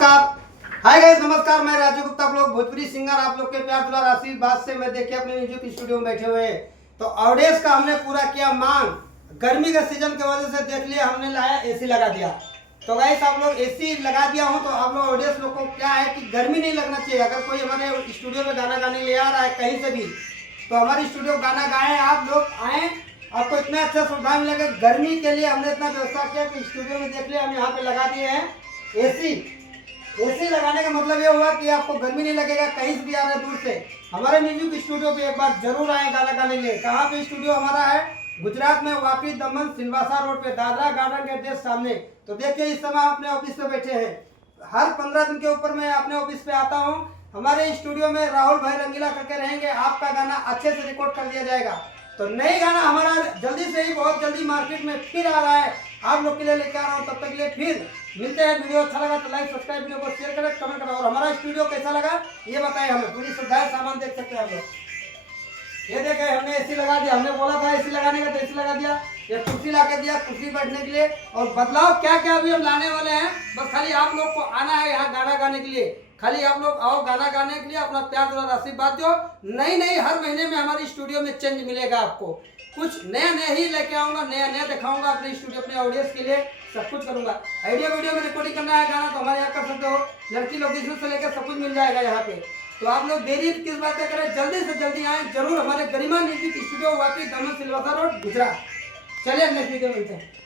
Hi guys, नमस्कार। मैं राजू गुप्ता, आप लोग भोजपुरी सिंगर, आप लोग के प्यार दुलार आशीर्वाद से मैं देखिए अपने म्यूजिक स्टूडियो में बैठे हुए हैं। तो ऑडियंस का हमने पूरा किया मांग। गर्मी के सीजन की वजह से देख लिया, हमने लाया एसी लगा दिया। तो गाइस आप लोग एसी लगा दिया हो तो आप लोग ऑडियंस लोग को क्या है कि गर्मी नहीं लगना चाहिए। अगर कोई हमारे स्टूडियो में गाना गाने ले आ रहा है कहीं से भी, तो हमारे स्टूडियो गाना गाए, आप लोग आए, आपको इतना अच्छा सुविधा मिलेगा। गर्मी के लिए हमने इतना व्यवस्था किया कि स्टूडियो में देख लिया हम यहाँ पे लगा दिए हैं एसी। एसी लगाने का मतलब ये हुआ कि आपको गर्मी नहीं लगेगा। कहीं से भी आ रहे हैं दूर से, हमारे म्यूजिक स्टूडियो पे एक बार जरूर आए गाना गाने के लिए। कहाँ पे स्टूडियो हमारा है? गुजरात में, वापी, दमन, सिलवासा रोड पे, दादरा गार्डन के जस्ट सामने। तो देखिए इस समय अपने ऑफिस पे बैठे हैं। हर 15 दिन के ऊपर मैं अपने ऑफिस पे आता हूँ। हमारे स्टूडियो में राहुल भाई रंगीला करके रहेंगे, आपका गाना अच्छे से रिकॉर्ड कर दिया जाएगा। तो नई गाना हमारा जल्दी से ही, बहुत जल्दी मार्केट में फिर आ रहा है, आप लोग के लिए लेकर आ रहा हूँ। तब तक के लिए फिर मिलते हैं। वीडियो अच्छा लगा तो लाइक, सब्सक्राइब, वीडियो को शेयर करें, कमेंट करें। और हमारा स्टूडियो कैसा लगा ये बताएं हमें। पूरी सुविधा, सामान देख सकते हैं आप लोग। ये देखें, हमने एसी लगा दिया। हमने बोला था एसी लगाने का तो एसी लगा दिया। ये कुर्सी ला के दिया, कुर्सी बैठने के लिए। और बदलाव क्या क्या अभी हम लाने वाले हैं, बस खाली आप लोग को आना है यहाँ गाना गाने के लिए। खाली आप लोग आओ गाना गाने के लिए, अपना प्यार और आशीर्वाद दो। नई हर महीने में हमारी स्टूडियो में चेंज मिलेगा आपको। कुछ नया नया ही लेके आऊंगा, नया दिखाऊंगा अपने स्टूडियो, अपने ऑडियंस के लिए सब कुछ करूंगा। आइडिया वीडियो में रिकॉर्डिंग करना है गाना तो हमारे यहाँ कर सकते हो। लड़की लोकेशन से लेकर सब कुछ मिल जाएगा यहाँ पे। तो आप लोग देरी किस बात करें, जल्दी से जल्दी आए जरूर हमारे गरिमा म्यूजिक स्टूडियो, वापी, दमन, सिलवासा रोड, गुजरात। चलिए नेक्स्ट वीडियो मिलते हैं।